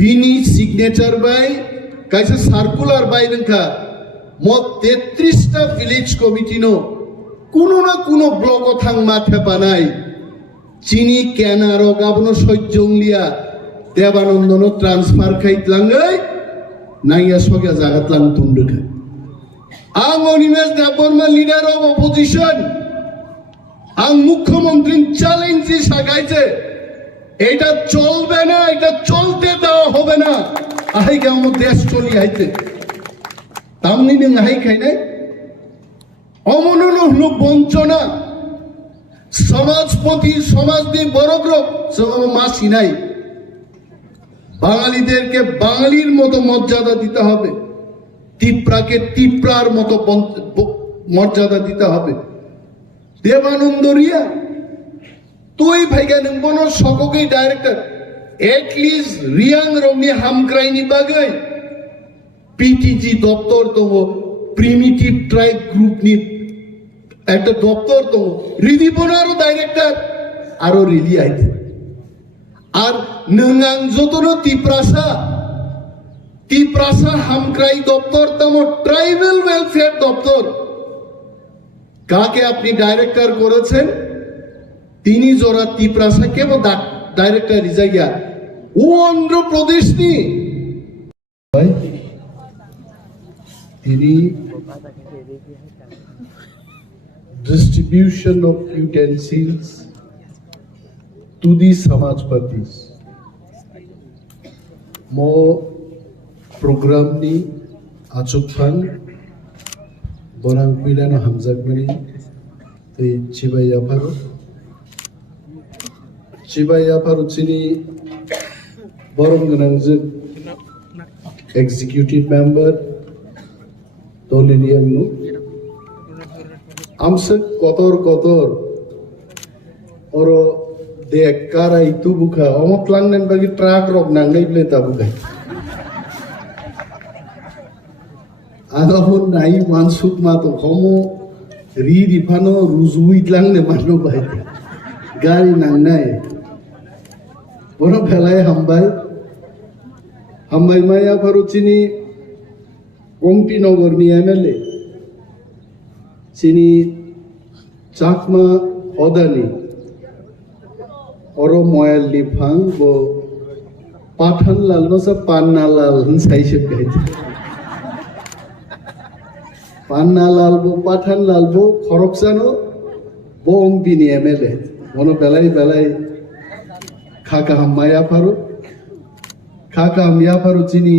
बिनी signature bye कैसे circular bye नंखा मत 33टा village committee no कुनो ना कुनो ब्लॉक थांग माथे बानाय चीनी केनारो गाबनो सज्जंलिया देवानंदनो ट्रांसफार खाइतलाङै नाया सगया जागातलां तुंदोखा आं Animesh Debbarma leader of opposition आं मुख्यमंत्री চ্যালেঞ্জ সাগাইছে এটা চলবে না এটা চলতে দেওয়া হবে না আই গাম দেশ চলি আইতে তামনি নং আই খাইনে অমননো হলো বঞ্চনা সমাজপতি সমাজনি বড় গ্রুপ সব মাসি নাই বাঙালিদেরকে বাঙালির মতো মর্যাদা দিতে হবে তিপ্রাকে তিপ্রার মতো মর্যাদা দিতে হবে দেবানন্দ রিয়া তুই ভাইগা নংবন সককেই ডাইরেক্টর এটলিস্ট রিয়াং রংনি হামক্রাইনি বাগৈ পিটিজি দপ্তর তো প্রিমিটিভ ট্রাইব গ্রুপ নি একটা দপ্তর তো রিদিপনারও ডাইরেক্টর আরো রিলি আইতে আর নংআং যতনো তিপ্রাসা হামক্রাই দপ্তর তম ট্রাইবাল ওয়েলফেয়ার দপ্তর কাকে আপনি ডাইরেক্টর করেছেন তিনি জোড়া তিপ্রাসা কেবল ডাইরেক্টর রিজাইয়া ও অন্ধ্রপ্রদেশ নি তিনি distribution of utensils to the Samajpatis mo program ni achukhan borang pilano hamjakmani tei chibaya pharu chini borong ganangjuk executive member toliniam nu আমসে কতর ওরো দেখ কারাই তু বুখা অমত লাংনেন বাকি ট্রাক রক নাংনাই প্লে তা বুখাই আগাফোন নাই মানসুক মাতো হমো রি রিফানো রুজুইত লাংনে মানো ভাই গাড়ি নাংনাই বনো ফেলায় হামবাই মায়া ফারুচিনি কমটি নগরনি এমএলএ চিনি চাকমা অদানি অর ময়াল লিফাং বো পাঠান লাল নসা পান্না লাল সাইসে গাইছে পান্না লাল বো পাঠান লাল বো খরকসানো বো অম্পিনি এমএলএ মনো বেলাই খাকা হাম্মায়া ফারু চিনি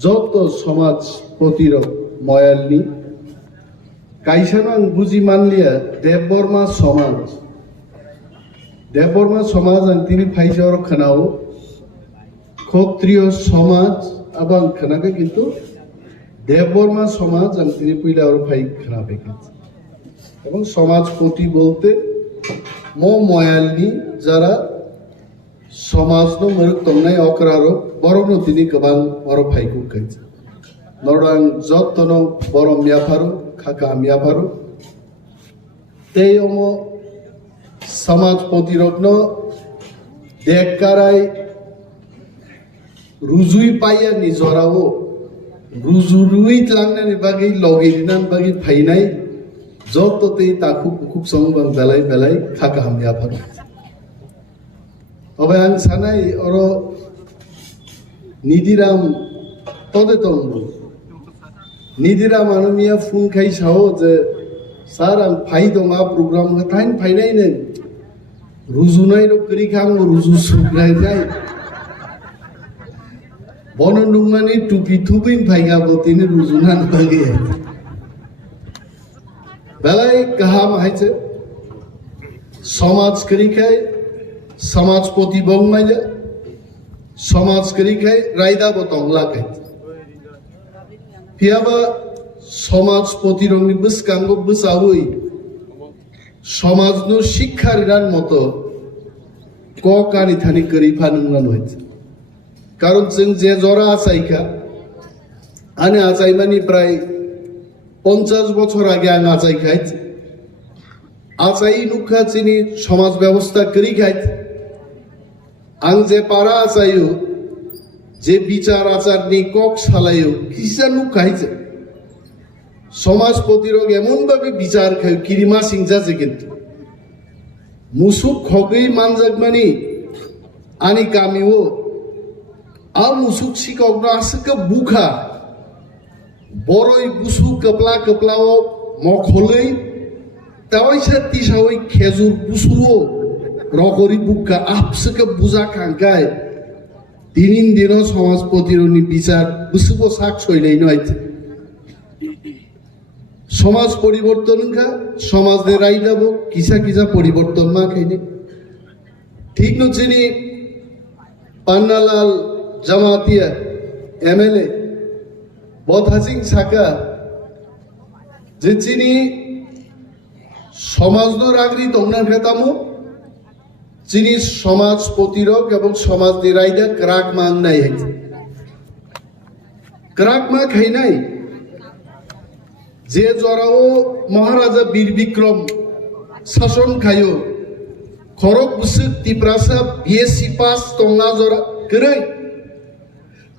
যত সমাজ প্রতিরোধ ময়ালনি কাইসানো বুঝি মানলিয়া দেববর্মা সমাজ আং তিনি ফাইসার খানাও ক্ষত্রিয় সমাজ আবার খানাকে কিন্তু দেববর্মা সমাজ আং তিনি পইলা আর ফাই খানাবে এবং সমাজপতি বলতে ময়ালনি যারা সমাজনো মরুক তমনাই অকরারো বরং তিনি গোবাং আর ফাইকু গাইছে নরং যতন বরম মিয়াফারু খাকা মিয়াফারু তেই অমো সমাজ প্রতিরত্ন দেখকারাই রুজুই পাইয়া নিজরাও রুজুরুই লাংনানি বাকি লগেরিনান বাকি ফাইনাই যততেই তাকু খুব সংবাং বেলাই খাকা মিয়াফারু তবে আং সানাই অর নিদিরাম তদে তম্বু নিদিরাম আনমিয়া ফুন খাই সাও যে স্যার আং ফাই দঙা প্রোগ্রাম থাইন ফাইনাই নে রুজুনাই র করি খাং রুজু সুগ্রাই যাই বননুমানি টুপি থুবিন ফাইগা বতিনি রুজুনান বাগে বেলাই কাহাম হাইছে সমাজ করি খাই সমাজ প্রতিবং মাইলা সমাজ করি খাই রায়দা বতংলা খাই পিয়াবা সমাজ প্রতিরঙ্গি বসকাঙ্গ বসাউই সমাজ নো শিক্ষার রান মতো কানি থানি করি ফানুঙ্গান হয়েছে কারণ जों যে জরা আচাইকা আনে আচাইমানি প্রায় 50 বছর আগে আং আচাই খাইছে আচাই নুখা চিনি সমাজ ব্যবস্থা করি খাইছে আং যে পারা আচাইও যে বিচার আচার নি কক সালাইও কিসানু খাইছে সমাজ প্রতিরোধ এমন ভাবে বিচার খাই কিরিমা সিংজাছে কিন্তু মুসুক খগই মানজাক মানি আনি কামিও আ মুসুক শিকক আসকে বুখা বড়ই গুসু কপলা কপলাও মখলই তাওয়াইসা তিসাওই খেজুর বুসুও রকরি বুকা আপসকে বুজা খাঙ্কায় দিন দিন সমাজ প্রতিরোধী বিচার বুসুবো শাক সইলেই নয়ছে সমাজ পরিবর্তন খা সমাজ দে রাই যাব কিসা কিসা পরিবর্তন মা খাইনি ঠিক নচিনি পান্নালাল জামাতিয়া এমএলএ বদহাসিং সাকা যে চিনি সমাজ রাগরি তংনার খেতামো চিনি সমাজ প্রতিরোধ এবং সমাজ নিরাইদা ক্রাক মান নাই ক্রাক মা খাই নাই যে জরাও মহারাজা বীর বিক্রম শাসন খায়ো খরক বুসে তিপ্রাসা বিএসসি পাস তংনা জরা করে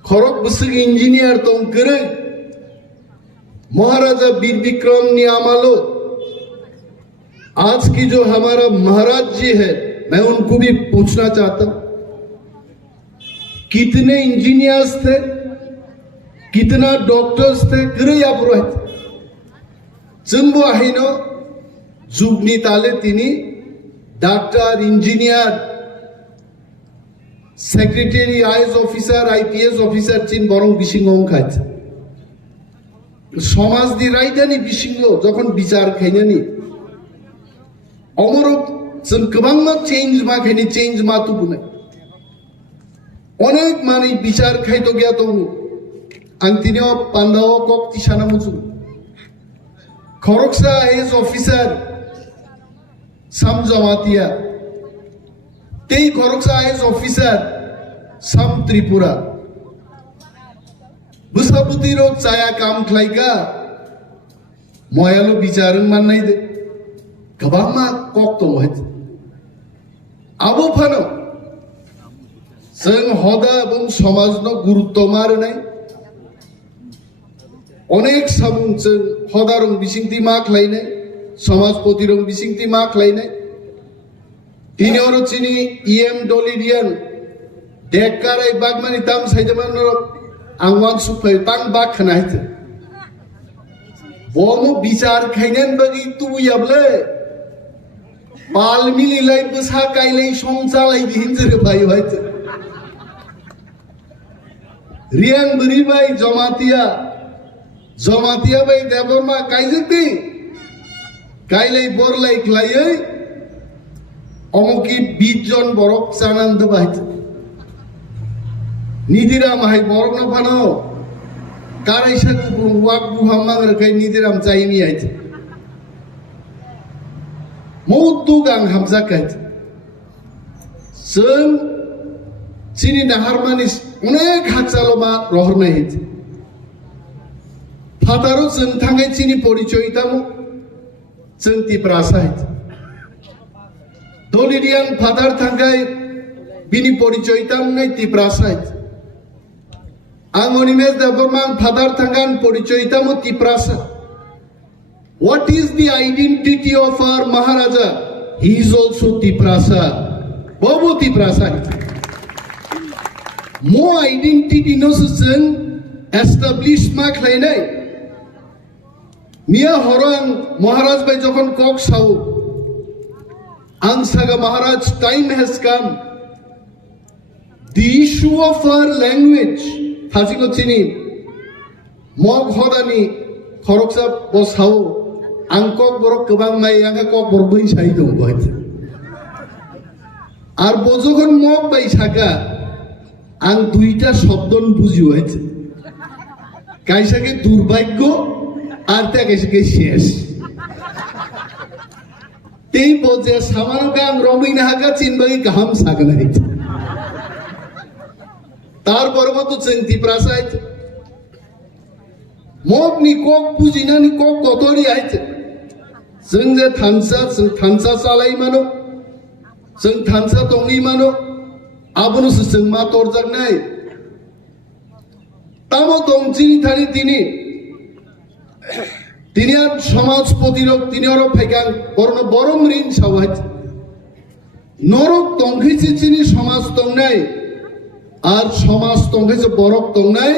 खरक बुसक इंजीनियर तो करे महाराजा वीर विक्रम ने आमालो आज की जो हमारा महाराज जी है मैं उनको भी पूछना चाहता हूं कितने इंजीनियर्स थे कितना डॉक्टर्स थे करे या पुरोहित जन्मो आहिनो जुगनी ताले तिनी doctor engineer secretary IAS officer IPS officer चिन बरং বিশিং খাইছে সমাজ দি রাইদানি বিশিং যখন বিচার খাইনানি অমর जों गोबां চেঞ্জ মা খাইনি চেঞ্জ মা তো বুনে অনেক মানে বিচার খাইতো গিয়া তো আং তিনিও পান্দাও কক তিসানা মুজু খরকসা আইএএস অফিসার সাম জামাতিয়া तेई खरकसा आईएएस ऑफिसर साम त्रिपुरा बुसाबुती रोग चाया काम खलाइका मयालो बिचारन माननाय दे गबामा कक तो होत आबो फानो जों हदा এবং সমাজनो गुरुत्व मारनाय अनेक सामुं जों हदारं बिसिंति मा खलायनाय समाज प्रतिरं बिसिंति मा खलायनाय তিনি ওর চিনি ইএম ডলিডিয়ান ডেকারাই বাগমানি তাম সাইদমান আংওয়ান সুফাই তাং বাগ খানাইতে বমু বিচার খাইনেন বাগি তুইয়াবলে পাল মিলিলাই বসা কাইলাই সংসালাই দিহিনজরে ভাই হইতে রিয়ান বরি ভাই জমাতিয়া ভাই দেবরমা কাইজেতি কাইলাই বরলাই খলাই অমকি 20 জন বরক চানান্ত বাইতে নিদিরাম হাই বরক না ফানো কারাইসা কুবু ওয়াক বুহাম্মাং রকাই নিদিরাম চাইমি আইতে মৌতু গাং হামজা কাইতে जों চিনি নাহারমানি অনেক হাচালমা রহরনাই হইতে ফাতারো जों থাঙ্গাই চিনি পরিচয়তামো जों তিপ্রাসা হইতে Dolidian father tangkai bini poricoitam nai tiprasai. Angonimes devorman father tangan poricoitam tiprasa. What is the identity of our Maharaja? He is also tiprasa. Bobo tiprasa. More identity no susun established mark lainai. Mia horang Maharaj by jokon kok sau. Angsaga Maharaj, time has come. The issue of our language, Thasiko Chini, Mog Hodani, Khoroksa Boshao, Angkok Borok Kabang Mai Angakok Borbuin Shaido Boy. Our Bozogon Mog by Shaka, Ang Duita Shobdon Buzuet, Kaisake Durbaigo, Arta Kaisake Shes. तेई बोझे सामानो का अंग्रोमी नहागा चिंबगी कहम सागना है तार बरगो तो चिंती प्रासाइट मोग निकोक पुजिना निकोक कोतोरी आइट संजे थांसा सालाई मानो संग थांसा तोंगी मानो आबुनु संग मा तोर जगनाय তামো দংচিনি থানি তিনি আর সমাজ প্রতিরোধ তিনি আরো ফাইকাং বরণ বরম ঋণ সাওয়াজ নরক তংখেছে চিনি সমাজ তংনাই আর সমাজ তংখেছে বরক তংনাই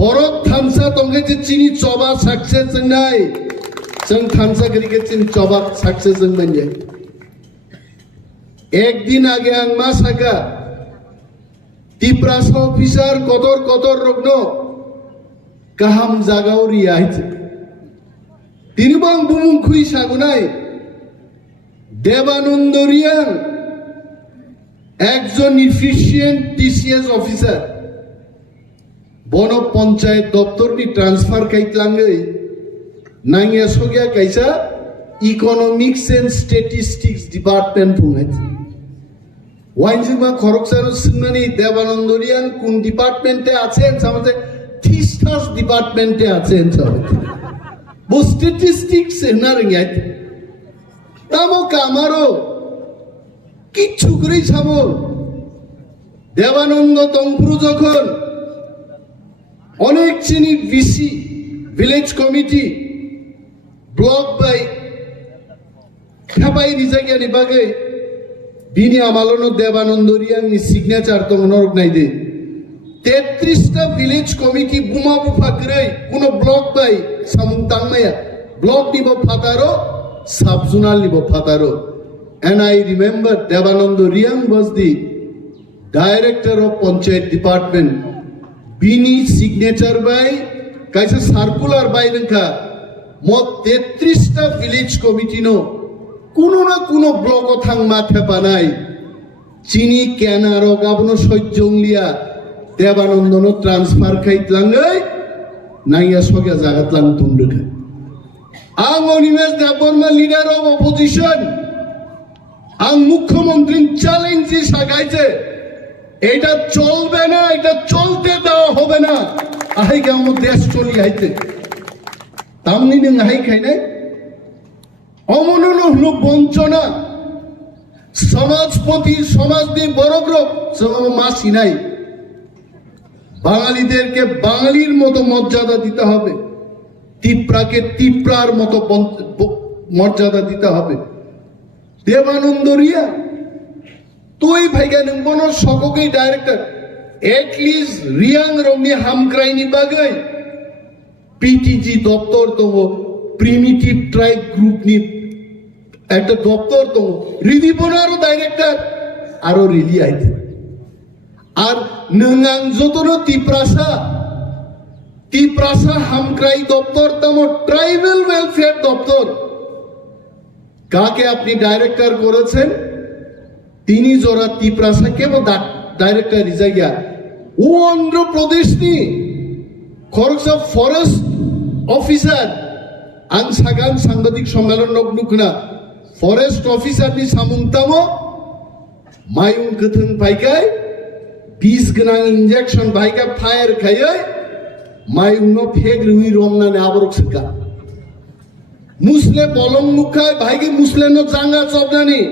বরক থানসা তংখেছে চিনি চবা সাকসেস নাই जों थानसा करिके चिनी चबा साक्सेस जों बन जाए एक दिन आगे आं मा साका तिप्रासा ऑफिसर कतर कतर रग्नो गाहाम जागाव रियाइज তিনি বাং বুমুং খুই সাগুনাই দেবানন্দ রিয়াং একজন ইফিশিয়েন্ট টিসিএস অফিসার বন পঞ্চায়েত দপ্তরনি ট্রান্সফার কাইতলাঙ্গই नांगिया सोगिया कैसा इकोनॉमिक्स एंड स्टैटिस्टिक्स डिपार्टमेंट फुंगाय वाइनजिमा खरकसारो सिंगनानि देवानंदरियान कुन डिपार्टमेंटे आছেন सामते थिस्टास डिपार्टमेंटे आছেন सामते बो स्टैटिस्टिक्स ना रंगाय तामो कामारो किच्छु करेই ছাবো দেবানন্দ তংপুরু যখন অনেক চিনি VC village committee block bye खाबाय निजागियानि बागै बिनि आमालनो देवानंदरियानि सिग्नेचार तो नरक नायदे 33 टा विलेज कमिटी बुमा बुफा गरै कोनो ब्लॉक बाय सामुं तांनाया ब्लॉक निबो फातारो सब जोनाल निबो फातारो and I remember Devanandorian was the director of Panchayat department bini signature by kaisa circular by nka मोट 33 टा विलेज कमिटी नो कुनो ना कुनो ब्लॉक थांग माथे बानाय चिनी केनारो गाबनो सयजंलिया देवानंदनो ट्रांसफार खाइतलाङै नांगिया सगिया जागातलां तुमदोखा आं Animesh Debbarma leader of opposition आं मुख्यमंत्री চ্যালেঞ্জ সাগাইছে এটা চলবে না এটা চলতে দেওয়া হবে না আই গাম দেশ চলি আইতে तामनि नों हाय खायनाय अमननो हलो बंचना समाजपति समाजनि बरग्रब जों मासिनाय বাঙালিদেরকে বাঙালির মতো মর্যাদা দিতে হবে তিপ্রাকে তিপ্রার মতো মর্যাদা দিতে হবে দেবানন্দরিয়া তুই ভাইগা নों বনো সককেই ডাইরেক্টর এট লিস্ট রিয়াং রংনি হামক্রাইনি বাগै पीटीजी दफ्तर तो प्रिमिटिव ट्राइब ग्रुप नि एक दफ्तर तो रिदी बनारो डायरेक्टर आरो रिली आइते আর नोंगां जतनो तिप्रासा हामक्राई दफ्तर तमो ट्राइबल वेलफेयर दफ्तर কাকে আপনি ডাইরেক্টর করেছেন তিনি জোড়া তিপ্রাসা কেবল ডাইরেক্টর রিজাইয়া ও অন্ধ্রপ্রদেশ নি খরগসা ফরেস্ট অফিসার आं सागान सांबादिक सम्मेलन नगनुखना फरेस्ट ऑफिसर नि सामुंगतामो मायुं गोथों फायखाय बिस गोनां इंजेक्शन फायखाय फायर खायै मायुंनो फेग रुई रमनानै आबरक सका मुसले बलम मुखाय भाइगे मुसलेनो जांगा चबनानि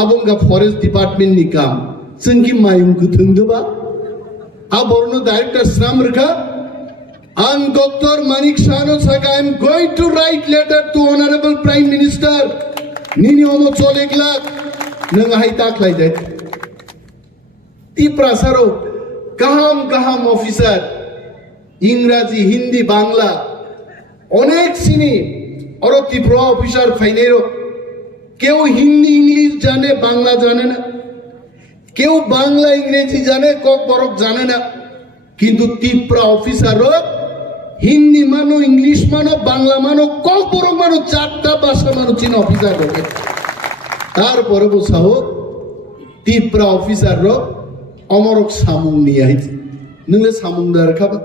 आबंगा फरेस्ट डिपार्टमेंट नि काम जोंखि मायुं गोथों दोबा आबरनो डाइरेक्टर स्राम रखा And Dr. Manik Shano Saka, I am going to write letter to Honorable Prime Minister. Nini Omo Choleglak, Nangai Tak like that. Tiprasaro, Kaham officer, Ingraji, Hindi, Bangla, Onek Sini, Oro Tipra officer, Fainero, Keo Hindi, English, Jane, Bangla, Janena, Keo Bangla, English, Jane, Kok Borok, Janena, Kintu Tipra officer, Hindi मानो English मानो बांग्ला मानो कल बरक मानो चारटा भाषा मानो चीन officer रखे तार परे बसाओ तिप्रा ऑफिसर रो अमरक सामुं नि आइज नोंले सामुं दार खाबा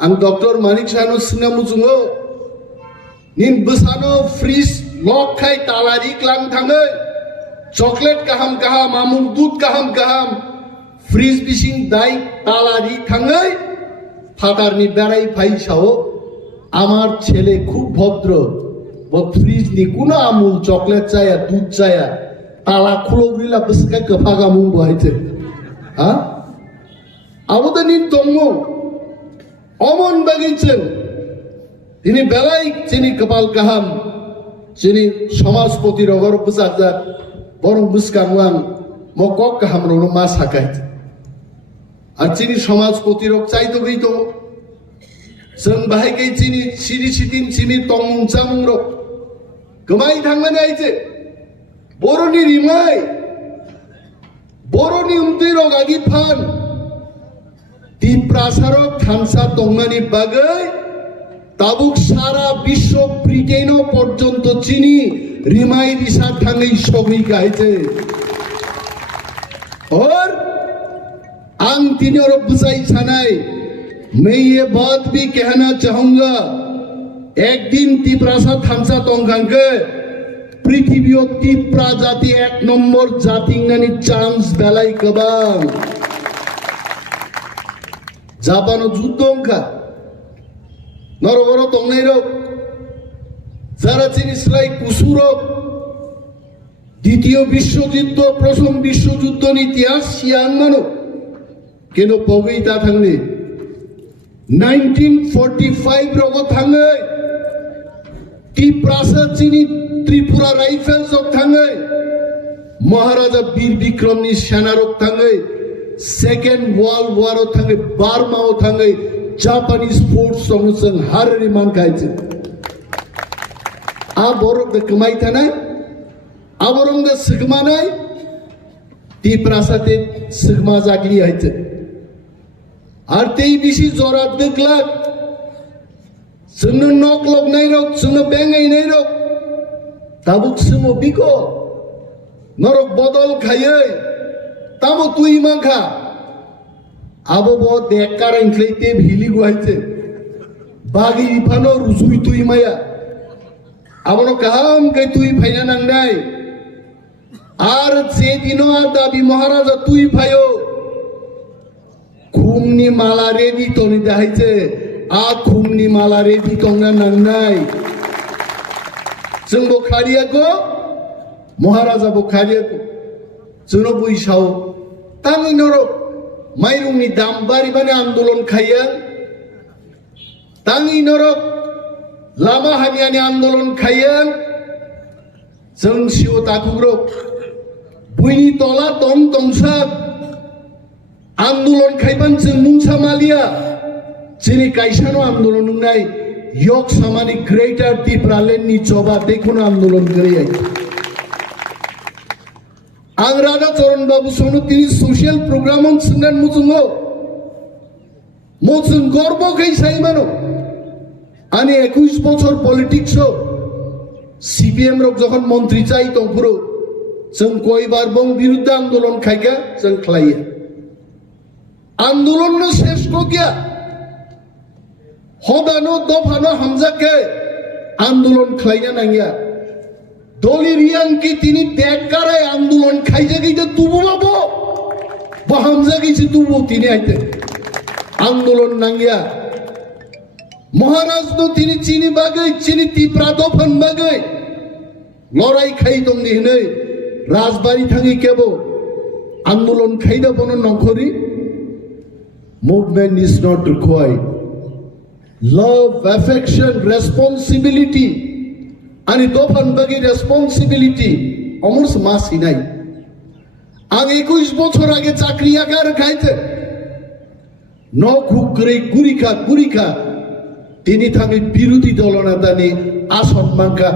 आं डॉक्टर मानिक सानो सिना मुजुङो निन बसानो फ्रिज लक खाय तालारि क्लां थाङो चॉकलेट काहाम काहाम आमुल दूध काहाम काहाम फ्रिज बिसिं दाइ तालारि थाङो फाटारनि बेराय फाइसाओ आमार छेले खूब भद्र वो फ्रिज नि कुनो आमुल चॉकलेट चाया दूध चाया ताला खुलोग्रिला बसका गफागा मुं बहायते हा आबोदा निन दंगो অমন বাগিয়েছেন তিনি বেলাই চিনি কপাল কাহাম চিনি সমাজপতি রগর বুঝাক বরং বুঝকাং মকক কাহাম রনো মা সাকাই আর চিনি সমাজপতি রক চাইতো গই তো जों बाहाय चिनि सिरि सितिन चिमि तंमुं चामुं रक गोमाय थांनानै आइजे बर'नि रिमाय बर'नि उन्दै रक आगि फान तिप्रासारक थानसा दंनानि बागै ताबुक सारा विश्व ब्रिटेन पर्यन्त चिनि रिमाय रिसा थाङै सगै गाइजे और आं तिनि और बुझाइ सानाय मैं ये बात भी कहना चाहूंगा एक दिन तिप्रासा थामसा तंगांके पृथ्वी तिप्रा जाति एक नंबर जाति नानी चांस बेलाई कबां जापानो जुद्धोंका नरगरो तंगनाय रक जारा जिनिसलाय कुसुरक द्वितीय विश्वयुद्ध प्रथम विश्वयुद्धनि इतिहास सियां मानो किन्तु पगै दा थांनि 1945 रगो थाङै तिप्रासा चिनि त्रिपुरा राइफल्स रक थाङै महाराजा वीर विक्रमनि सेना रक थाङै सेकेंड वर्ल्ड वार थाङै बार्मा थाङै जापानीज फोर्स संग जों हारिनि मानखायजे आ बरक दे कमाय थानाय आ बरं दे सगमानाय तिप्रासा ते सगमा जागली आइजे আর তেই বেশি জরা দেখলাক जोंनो नक लगनाय रक जोंनो बेंगायनाय रक ताबुक सोमो बिको नरक बदल खायै तामो तुई माखा आबो बो देकार इंख्लैते भिलि गुहायचे बागि इफानो रुजुय तुई माया आबनो काहाम कै तुई फायना नांनाय आर जे दिनो आ दाबि महाराजा तुई फायो खुमनि माला रेडि तनि दाहायचे आ खुमनि माला रेडि तंना नांनाय जों बो खारियाको महाराजा बो खारियाको जोंनो बैसाव तांनि नरो माइरंनि दाम बारि बाने आन्दोलन खाया तांनि नरो लामा हानियानि आन्दोलन खाया जों सिउ ताकुग्रो बुइनि तला तम तंसा आंदोलन खाइबान जों मुंसा मालिया जिनि काइसानो आंदोलन नंनाय यक सामानि ग्रेटर तिप्रालेण्डनि जबा देखुनो आंदोलन गरैयै आं राधा चरण बाबु सोनो तिनि सोशल प्रोग्रामन सोंनान मुजुङो मोजों गर्व खाइसाय मानो आनि 21 बछर पलिटिक्स सीपीएम रक जखन मन्त्री जाय तंपुरो जों कयबार बं बिरुद्ध आंदोलन खाइगा जों खालायो आंदोलन न शेष को क्या हदानो दफानो हमजाके आंदोलन खालायना नांगिया दलिरियां की तिनी देखाराय आंदोलन खाइजागैदा तुबु बाबो बहामजागैसो तुबु तिनी आइते आंदोलन नांगिया महाराज नो तिनी चिनि बागै चिनि तिप्रा दफान बागै लड़ाई खाइ दंनि हनै राजबारि थाङि केबो आंदोलन खाइदा बनो नखरि movement is not required. Love, affection, responsibility. Ani dofan bagi responsibility. Amor semasi nai. Ang 21 বছর আগে চাকরি আকার খাইতে ন খুকরে গুরিকা তিনি থাকি বিরোধী দলনেতা নি আসন মাঙ্কা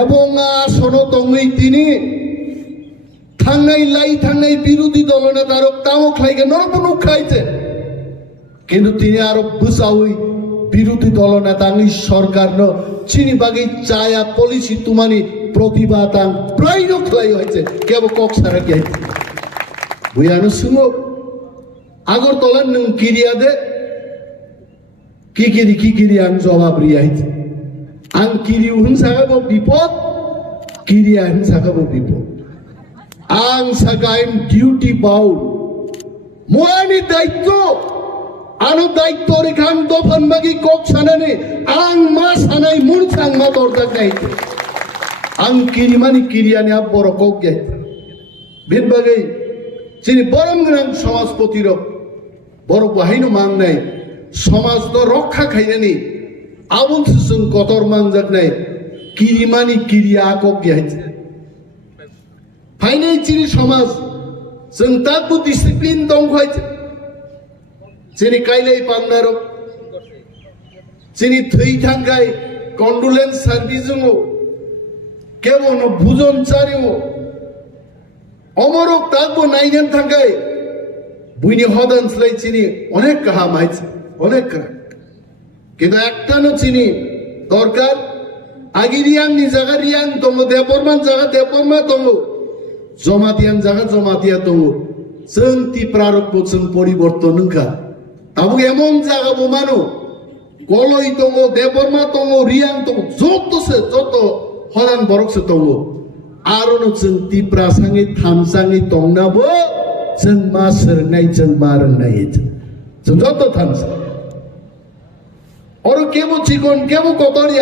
এবং আসন তঙ্গই তিনি থাঙ্গাই লাই থাঙ্গাই বিরোধী দলনেতার তাও খাইকে নরপন খাইতে কিন্তু তিনি আরো বুঝাউই বিরোধী দল নেতাঙ্গি সরকার ন চিনি বাগি চায়া পলিসি তুমানি প্রতিবাদ আং প্রায় রক্ষলাই হয়েছে কেবল কক সারা কি আইতে বুয়ানো শুনো আগর তলার নং কিরিয়া দে কি কিরি আং জবাব রিয়াইছে আং কিরি হুন সাগাবো বিপদ কিরিয়া হুন সাগাবো বিপদ আং সাগাইম ডিউটি বাউন্ড মোয়ানি দায়িত্ব आनो दायित्व रेखान दफान बागि कक सानाने आं मा सानाय मुन सांग मा दरजाक नायते आं किरिमानि किरियानि आ बर कक गे बेन बागै जिनि बरम गोनां समाजपति रक बर बाहायनो मांनाय समाज तो रक्षा खाइनानि आबुन जों कतर मांजाकनाय किरिमानि किरिया आकब गैया फाइनाय चिनि समाज जों ताबो डिसिप्लिन दं खाय चिनि काइलाय पांनारो चिनि थै थांगाय कन्डोलेन्स सार्भिस जों केवल भुजन चारियो अमरक ताबो नायनान थांगाय बुइनि हदन स्लाय चिनि अनेक कहा माइच अनेक करा কিন্তু একটানো চিনি দরকার আগে রিয়াংনি জায়গা রিয়াং দङ দেবরমান জায়গা দেবরমা দङ জমাতিয়ান জায়গা জমাতিয়া দङ जों তিপ্রারকবো जों পরিবর্তন নংখা তাবো এমন জায়গা বো মানো গলই দङ দেবরমা দङ রিয়াং দङ যত হরান বরকসে দङ আরনো जों তিপ্রা সাङै থামসাङै দंनाबो जों मा सोरनाय जों मा रोंनाय जों যত থামসা और केवो चिकन केवो कतरी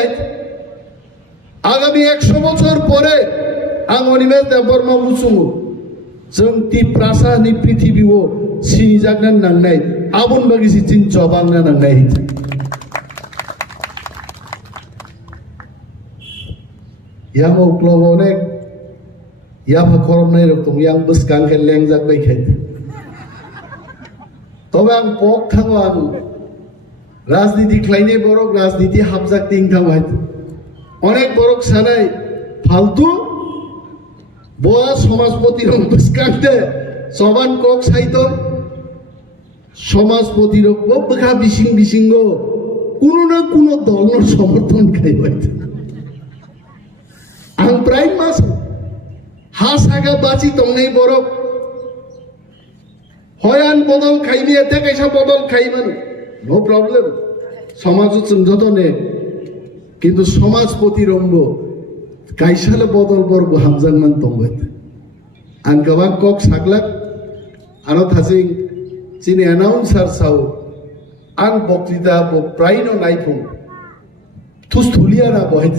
आगामी 100 বছর পরে आं अनिमेष देबबर्मा बुसुङो जों तिप्रासानि पृथिबीओ सिनिजागना नांनाय आबुन बागिसि चिन जबांना नांनाय yang uklongone ya pakoromnay roktung yang beskan ken lengjak baikhay tobe ang pok thangwang রাজনীতি ক্লাইনে বড় রাজনীতি হাবজাক তিন থামাই অনেক বড় সানাই ফালতু বয়া সমাজপতির অবস্কান্তে সবান কক সাইতন সমাজপতির বকা বিসিং কোনো না কোনো দলের সমর্থন খাইবাই আং প্রায় মাস হাসাগা বাঁচি তংনাই বড় হয়ান বদল খাইলি এতে কাইসা বদল খাইমান नो प्रॉब्लम समाज जोंजतने किंतु समाजपति रंग कायसाले बदल बरगो हामजांगमान दंबाय आं गोबां कक साग्लाक आरो थासिं चिनि एनाउन्सार साव आं बक्तृता प्रायनो नायफुं थुस्थुलियाना बहाय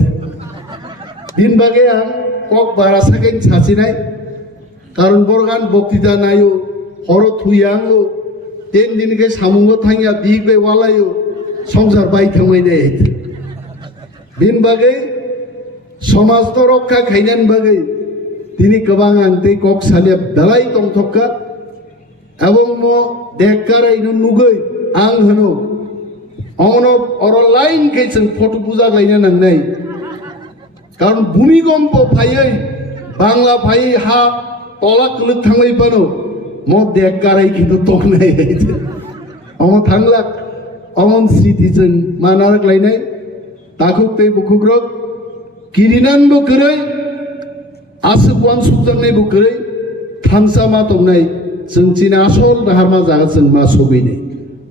दिन बागे आं कक बारा साकेन सासिनाय कारण बरगान बक्तृता नायो हर थुयाङो 10 दिन के सामुंगो थांया बिग बे वालायो संसार बाय थांबाय दे दिन बागै समाज तो रक्षा खायनान बागै दिनै गोबां आं दै कक सालिया दालाय दंथका एवं मो देखारायनो नुगै आं होनो अनो अर लाइन के जों फटो पूजा गायना नांनाय कारण भूमिकम्प फायै बांला फायै हा तला कलक थांबाय बानो मो देखाराय किन्तु तंनाय अम थांलाक अमन स्थितिजों मानारक लायनाय ताखुक दै बुखुग्रक किरिनान बो गरै आसुकवान सुजांनाय बो गरै थानसा मा दंनाय जों चिना आसल दाहारमा जागा जों मा सबैनाय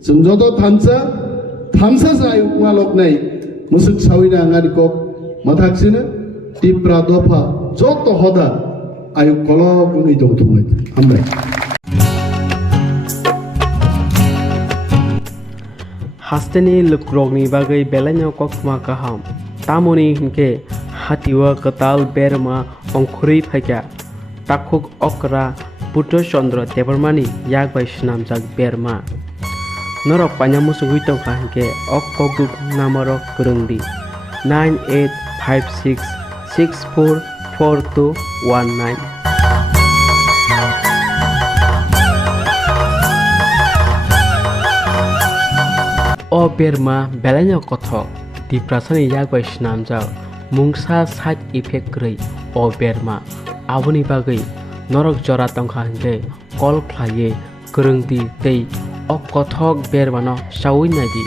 जों जत थानसा जाय मालकनाय मुसुक सावैना आंगारि कक माथाक्सिनो तिप्रा दफा जत हदा आयु कलक गुनै दंथंनाय हामबाय हास्टेनि लुक्रगनि बागै बेलायाव ककमा गाहाम तामुनि हिनके हातिवा कताल बेरमा अंखुरै फायगा ताखुक अकरा पुत्र चंद्र देबरमानि याग बाय स्नामजाक बेरमा नरक पान्यामुसु हुइतंखा हिनके अकगुक नामरक गोरोंदि 9856644219 O berma belanya kothok diprasani yagbai snamjak mungsa side effect grei o berma aboni bagai norok jora tongkha hingke kol khlaye gorongdi tei o kothok bermano sawi nadi